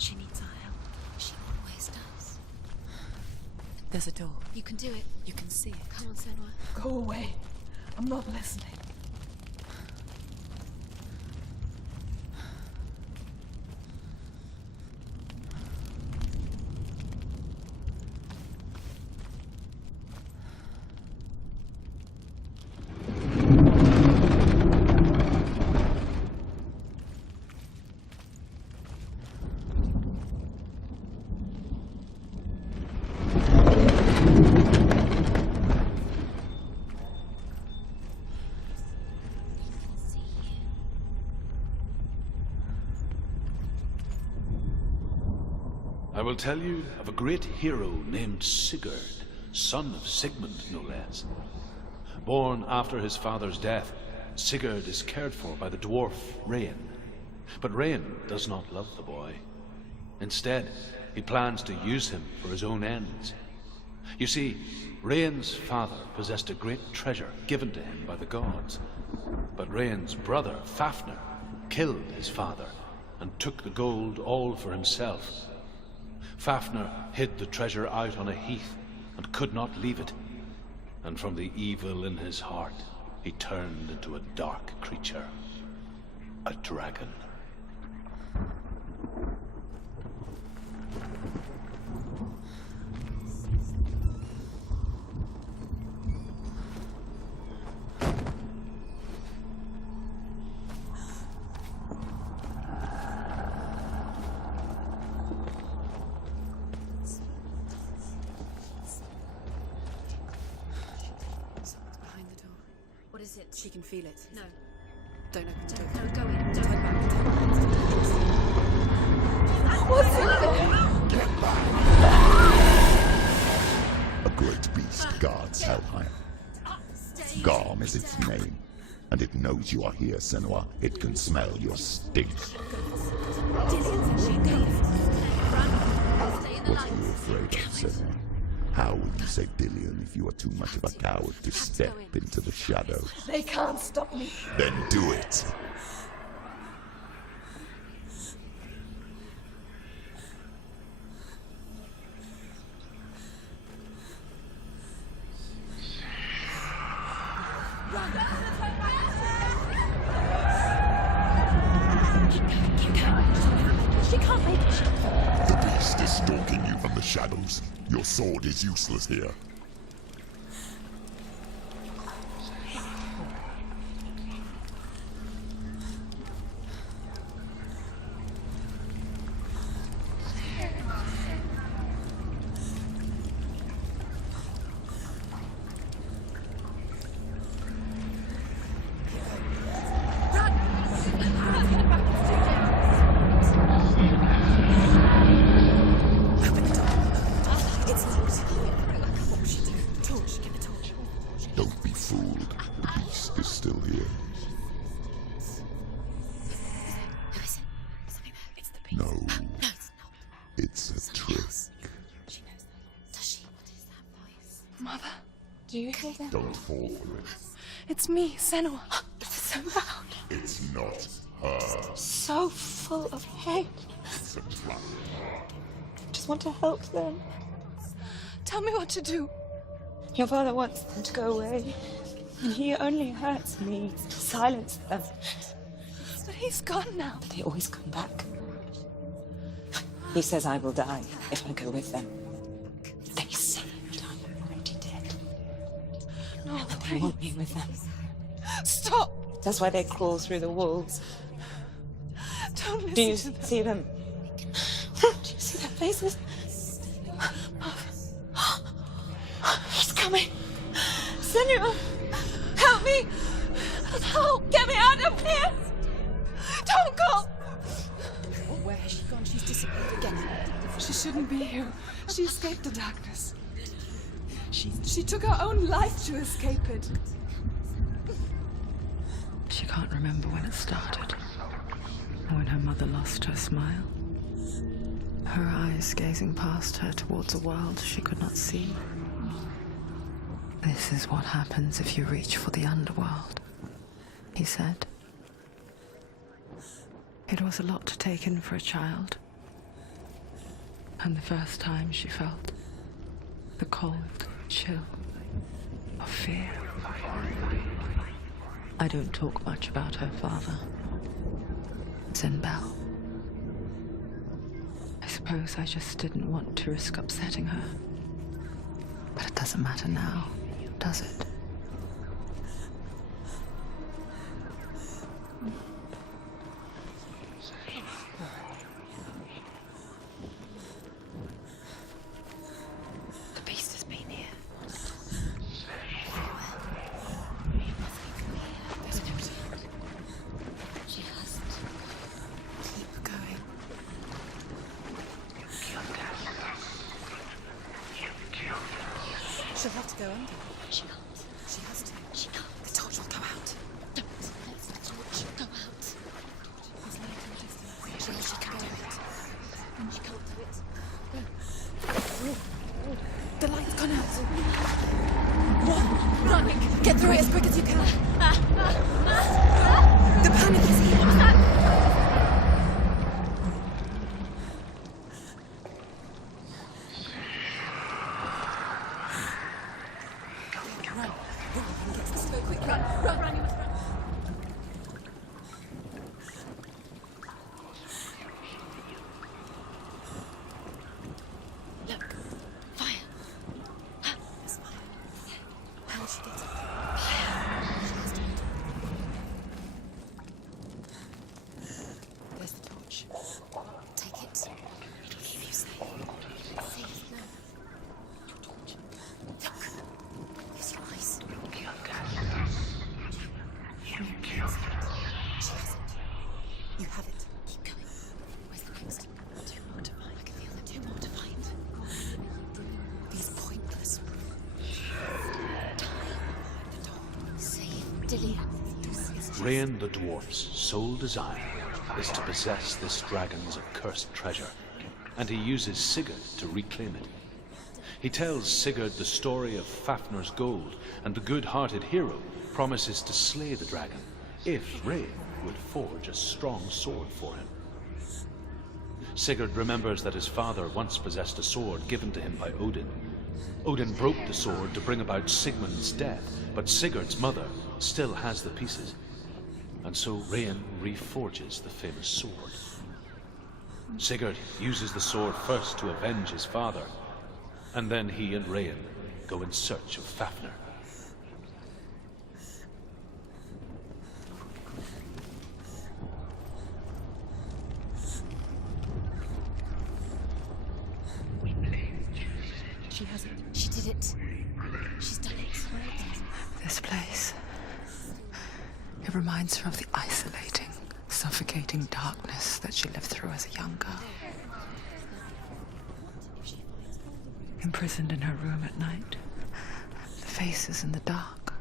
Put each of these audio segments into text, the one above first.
She needs our help. She always does. There's a door. You can do it. You can see it. Come on, Senua. Go away. I'm not listening. I will tell you of a great hero named Sigurd, son of Sigmund, no less. Born after his father's death, Sigurd is cared for by the dwarf Rain. But Rain does not love the boy. Instead, he plans to use him for his own ends. You see, Rain's father possessed a great treasure given to him by the gods. But Rain's brother, Fafnir, killed his father and took the gold all for himself. Fafnir hid the treasure out on a heath and could not leave it. And from the evil in his heart, he turned into a dark creature. A dragon. What is it? She can feel it. No. Don't open the door. No, go in. Don't Turn go back. back. Turn back. What's in there? Get back! A great beast guards Helheim. Garm is its name, and it knows you are here, Senua. It can smell your stink. What are you afraid of, Senua? How will you save Dillion if you are too much of a coward to step into the shadows? They can't stop me. Then do it! She can't make it. The beast is stalking you from the shadows. Your sword is useless here. Don't be fooled. The beast is still here. Who is it? Something there. It's the beast. No, No, it's not. it's a trick. She knows that. Does she? What is that voice? Mother, do you hear that? Don't fall for it. It's me, Senua. It's so loud. It's not her. So full of hate. It's a trap. I just want to help them. Tell me what to do. Your father wants them to go away. And he only hurts me to silence them. But he's gone now. But they always come back. He says I will die if I go with them. They say that I'm already dead. No, But they please. want me with them. Stop. That's why they crawl through the walls. Don't listen Do you to them. see them? Do you see their faces? He's coming. Senua, help me. Help. Get me out of here. Don't go. Where has she gone? She's disappeared again. She shouldn't be here. She escaped the darkness. She took her own life to escape it. She can't remember when it started, or when her mother lost her smile. Her eyes gazing past her towards a world she could not see. This is what happens if you reach for the underworld, he said. It was a lot to take in for a child, And the first time she felt the cold chill of fear. I don't talk much about her father, Zinbel. I suppose I just didn't want to risk upsetting her. But it doesn't matter now, does it? The beast has been here. She hasn't. Keep going. She'll have to go under. She can't. She has to. She can't. The torch will go out. Don't let the torch go out. She can't do it. She can't do it. The light's gone out. Run! Get through it as quick as you can. The panic is here. Look. Fire. There's fire. How she gets it? There's the torch. Take it. It'll keep you safe. See it now. Look. Use your eyes. She has it. You have it. Keep going. Where's the next? Two more to find. I can feel them. Two more to find. These pointless. Save Dillian. Rain the dwarf's sole desire is to possess this dragon's accursed treasure, and he uses Sigurd to reclaim it. He tells Sigurd the story of Fafnir's gold, and the good-hearted hero promises to slay the dragon if Rain would forge a strong sword for him. Sigurd remembers that his father once possessed a sword given to him by Odin. Odin broke the sword to bring about Sigmund's death, but Sigurd's mother still has the pieces. And so Rain reforges the famous sword. Sigurd uses the sword first to avenge his father, and then he and Rain go in search of Fafnir. She has it. She did it. She's done it. This place. It reminds her of the isolating, suffocating darkness that she lived through as a young girl. Imprisoned in her room at night, the faces in the dark,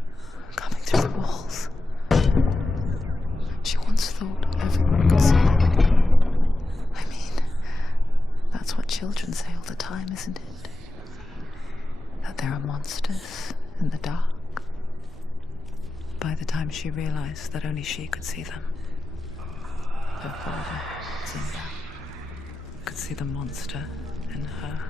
coming through the walls. She once thought everyone could see her. I mean, that's what children say all the time, isn't it? That there are monsters in the dark. By the time she realized that only she could see them, her father, Zinda, could see the monster in her.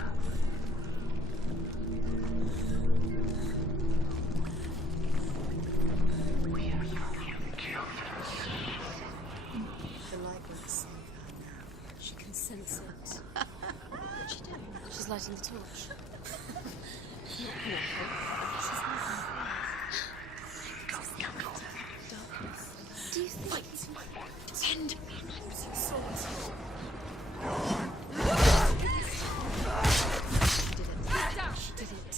The light won't save her now. She can sense it. What's she doing? She's lighting the torch. Do you think? Send. She did it.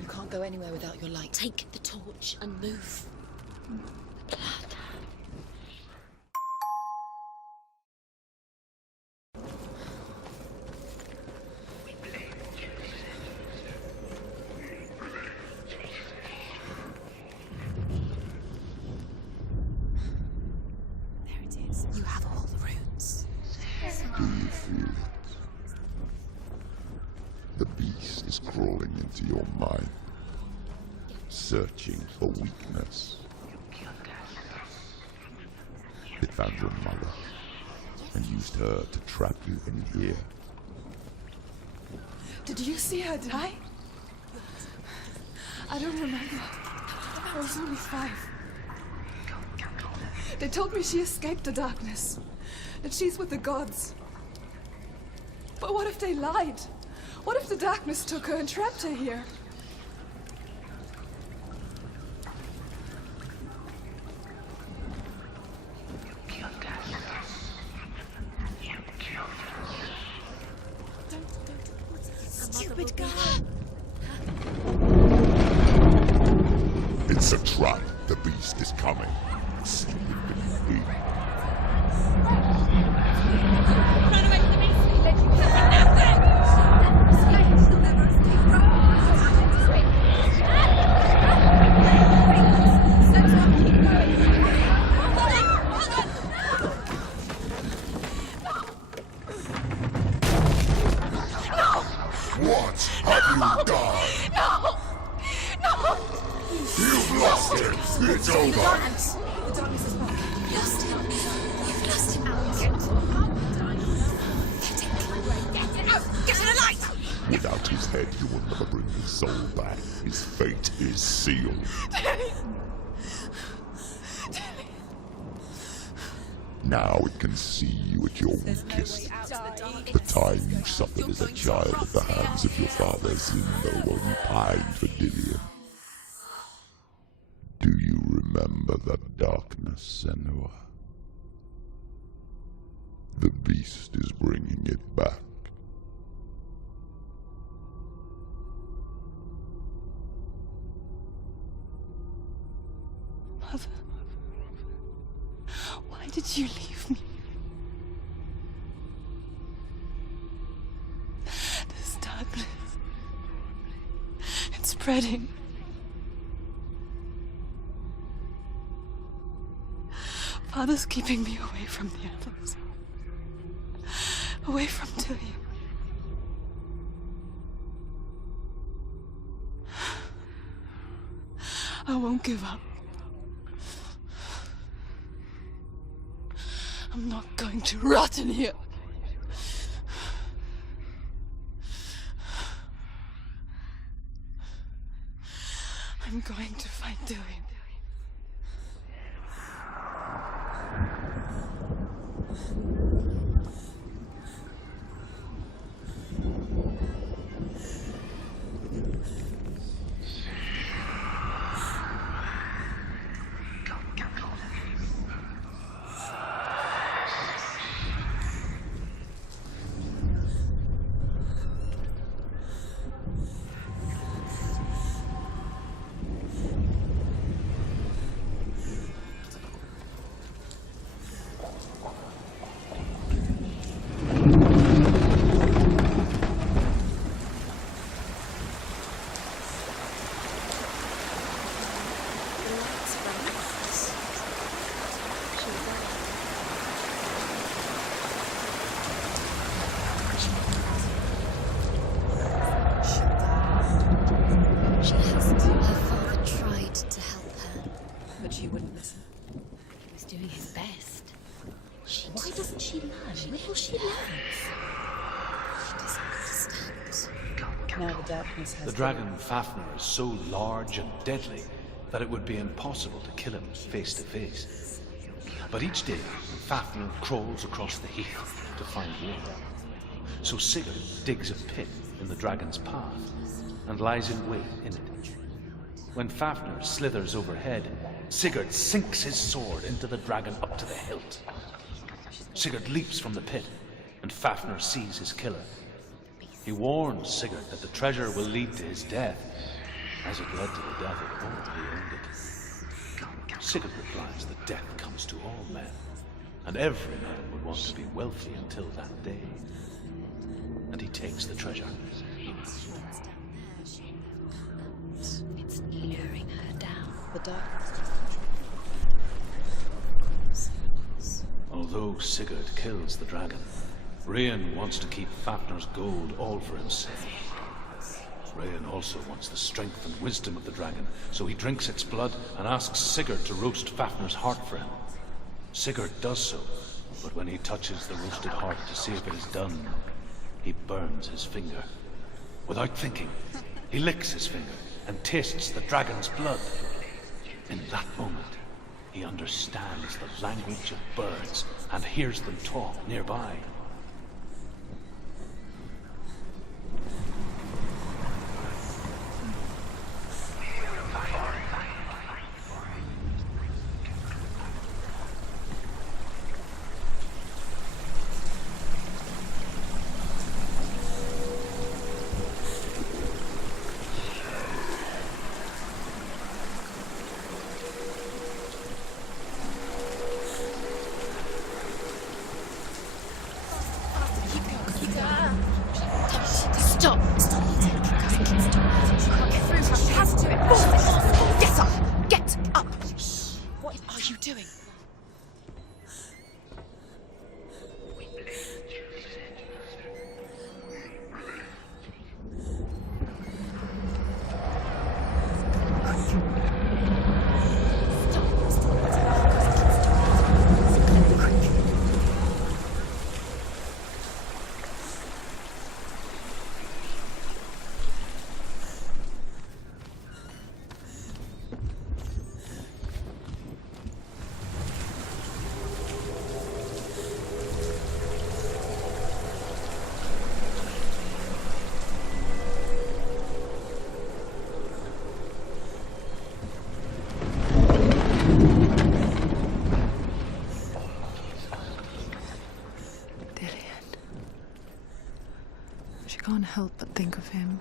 You can't go anywhere without your light. Take the torch and move. The blood. There it is. You have all the runes. Do you feel it? The beast is crawling into your mind, searching for weakness. It found your mother and used her to trap you in here. Did you see her die? I don't remember. I was only 5. They told me she escaped the darkness, that she's with the gods. But what if they lied? What if the darkness took her and trapped her here? Stupid girl. It's a trap. The beast is coming. Stupid beast. Run away from the beast. Let you kidnap What have you done? No! No! You've lost him. It's over. The darkness is back. You've lost him. You've lost him. Get to the light! Without his head, you will never bring his soul back. His fate is sealed. Now it can see you at your weakest. The time you suffered as a child at the hands of your father Zindo while you pined for Dillian. Do you remember that darkness, Senua? The beast is bringing it back. Mother, why did you leave me? This darkness, it's spreading. Father's keeping me away from the others. Away from Dillian. I won't give up. I'm not going to rot in here. I'm going to fight Dillian. The dragon Fafnir is so large and deadly that it would be impossible to kill him face to face. But each day, Fafnir crawls across the heath to find water. So Sigurd digs a pit in the dragon's path and lies in wait in it. When Fafnir slithers overhead, Sigurd sinks his sword into the dragon up to the hilt. Sigurd leaps from the pit, and Fafnir sees his killer. He warns Sigurd that the treasure will lead to his death, as it led to the death of all who owned it. Sigurd replies that death comes to all men, and every man would want to be wealthy until that day. And he takes the treasure. It's luring her down. The darkness. Although Sigurd kills the dragon, Rayan wants to keep Fafnir's gold all for himself. Rayan also wants the strength and wisdom of the dragon, so he drinks its blood and asks Sigurd to roast Fafnir's heart for him. Sigurd does so, but when he touches the roasted heart to see if it is done, he burns his finger. Without thinking, he licks his finger and tastes the dragon's blood. In that moment, he understands the language of birds and hears them talk nearby. Stop! Stop! Get through from you have to do it. Get up! Get up! What are you doing? She can't help but think of him.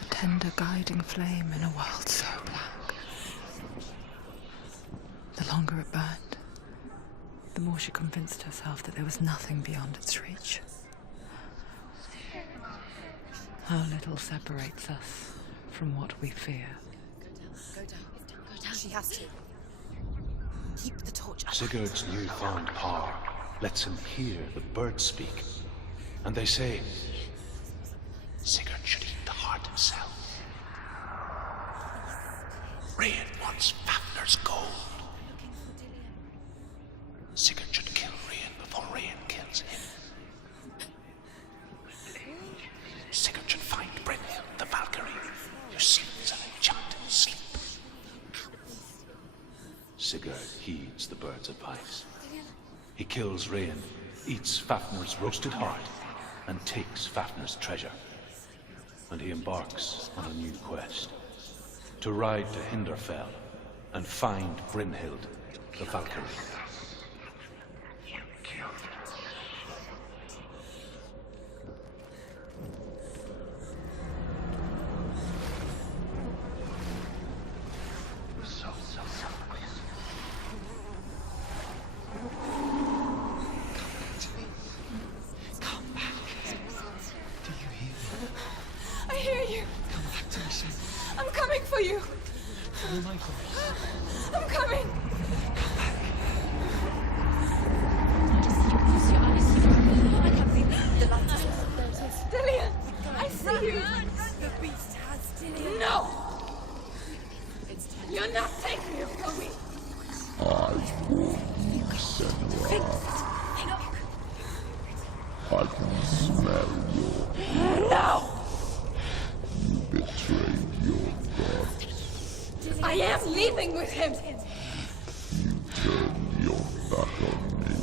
A tender guiding flame in a world so black. The longer it burned, the more she convinced herself that there was nothing beyond its reach. How little separates us from what we fear. Go down. She has to. Keep the torch up. Sigurd's newfound power lets him hear the birds speak. And they say, Sigurd should eat the heart himself. Rain wants Fafnir's gold. Sigurd should kill Rain before Rain kills him. Sigurd should find Brynhild the Valkyrie, who sleeps an enchanted sleep. Sigurd heeds the bird's advice. He kills Rain, eats Fafnir's roasted heart, and takes Fafnir's treasure. And he embarks on a new quest, to ride to Hinderfell and find Brynhild the Valkyrie. I hear you. Come back to me, son. I'm coming for you. Follow my voice. I'm coming. Dillian, I see you. The beast has Dillian. No. You're not taking it from me. I warn you, Senua. I can smell your... No. You betrayed your gods. I am leaving with him. You turned your back on me.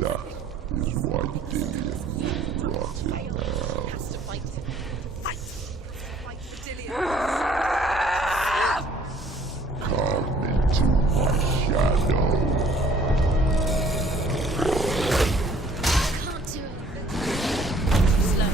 That is why Dillian will rot in hell. Come into my shadow. Can't do it. Slow.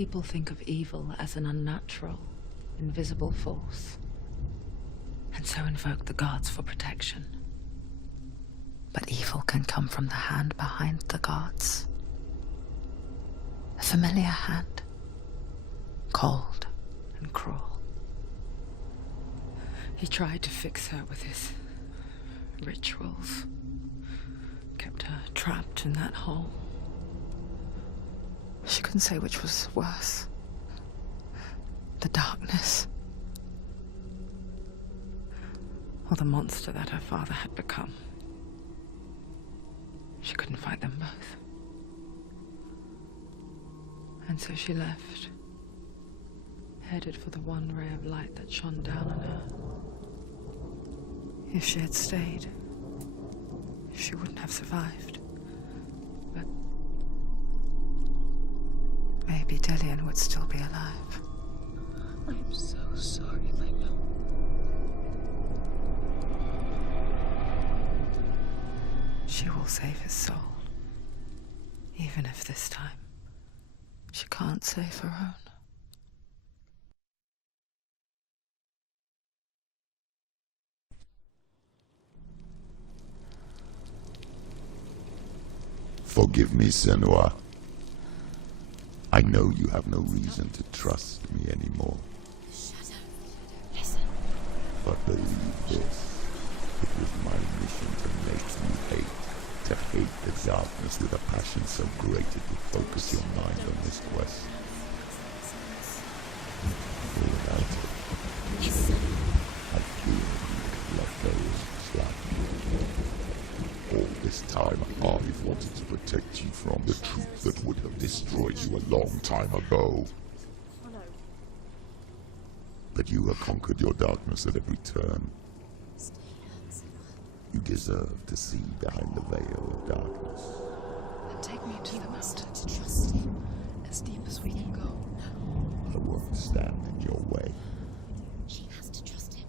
People think of evil as an unnatural, invisible force, and so invoke the gods for protection. But evil can come from the hand behind the gods. A familiar hand, cold and cruel. He tried to fix her with his rituals, kept her trapped in that hole. She couldn't say which was worse. The darkness, or the monster that her father had become. She couldn't fight them both. And so she left, headed for the one ray of light that shone down on her. If she had stayed, she wouldn't have survived. But maybe Delian would still be alive. I'm so sorry, my love. She will save his soul, even if this time she can't save her own. Forgive me, Senua. I know you have no reason to trust me anymore. Listen. But believe this, it was my mission to make you hate the darkness with a passion so great it would focus your mind on this quest. Without it, I fear you would have let those like you. All this time, I've wanted to protect you from the truth that would have destroyed you a long time ago. But you have conquered your darkness at every turn. You deserve to see behind the veil of darkness. Then take me to the mountain to trust him, as deep as we can go. I won't stand in your way. She has to trust him.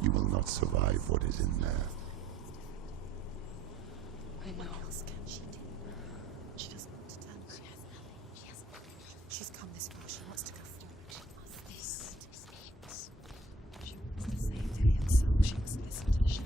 You will not survive what is in there. I know. She doesn't want to tell. She has nothing. She has nothing. She's come this far. She wants to go through. This is it. She wants to save Delian's soul. She must listen to Shem.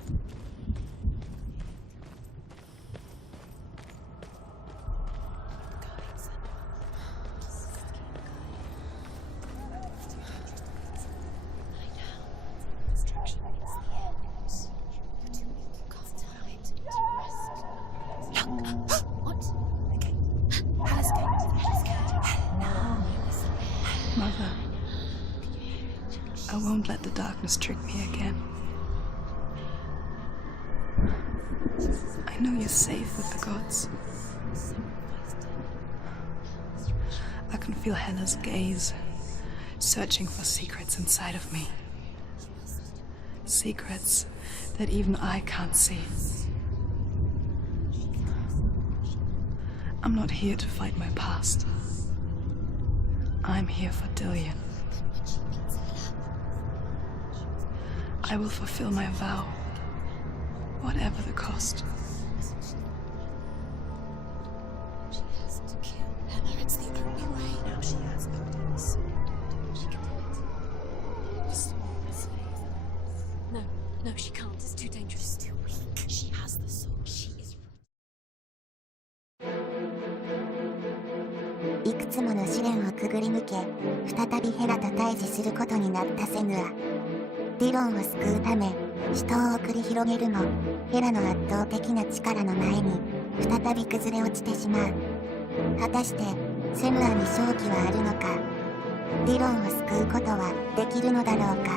Mother, I won't let the darkness trick me again. I know you're safe with the gods. I can feel Hela's gaze, searching for secrets inside of me. Secrets that even I can't see. I'm not here to fight my past. I'm here for Delian. I will fulfill my vow, whatever the cost. She has to kill Hela. It's the only way. Now she has Odin's sword. She can do it. The sword is safe. No, she can't. It's too dangerous. She's too weak. She has the sword. She is. いくつもの試練をくぐり抜け、再びヘラと対峙することになったセヌア。ディロンを救うため、死闘を繰り広げるも、ヘラの圧倒的な力の前に、再び崩れ落ちてしまう。果たして、セヌアに勝機はあるのか。ディロンを救うことはできるのだろうか。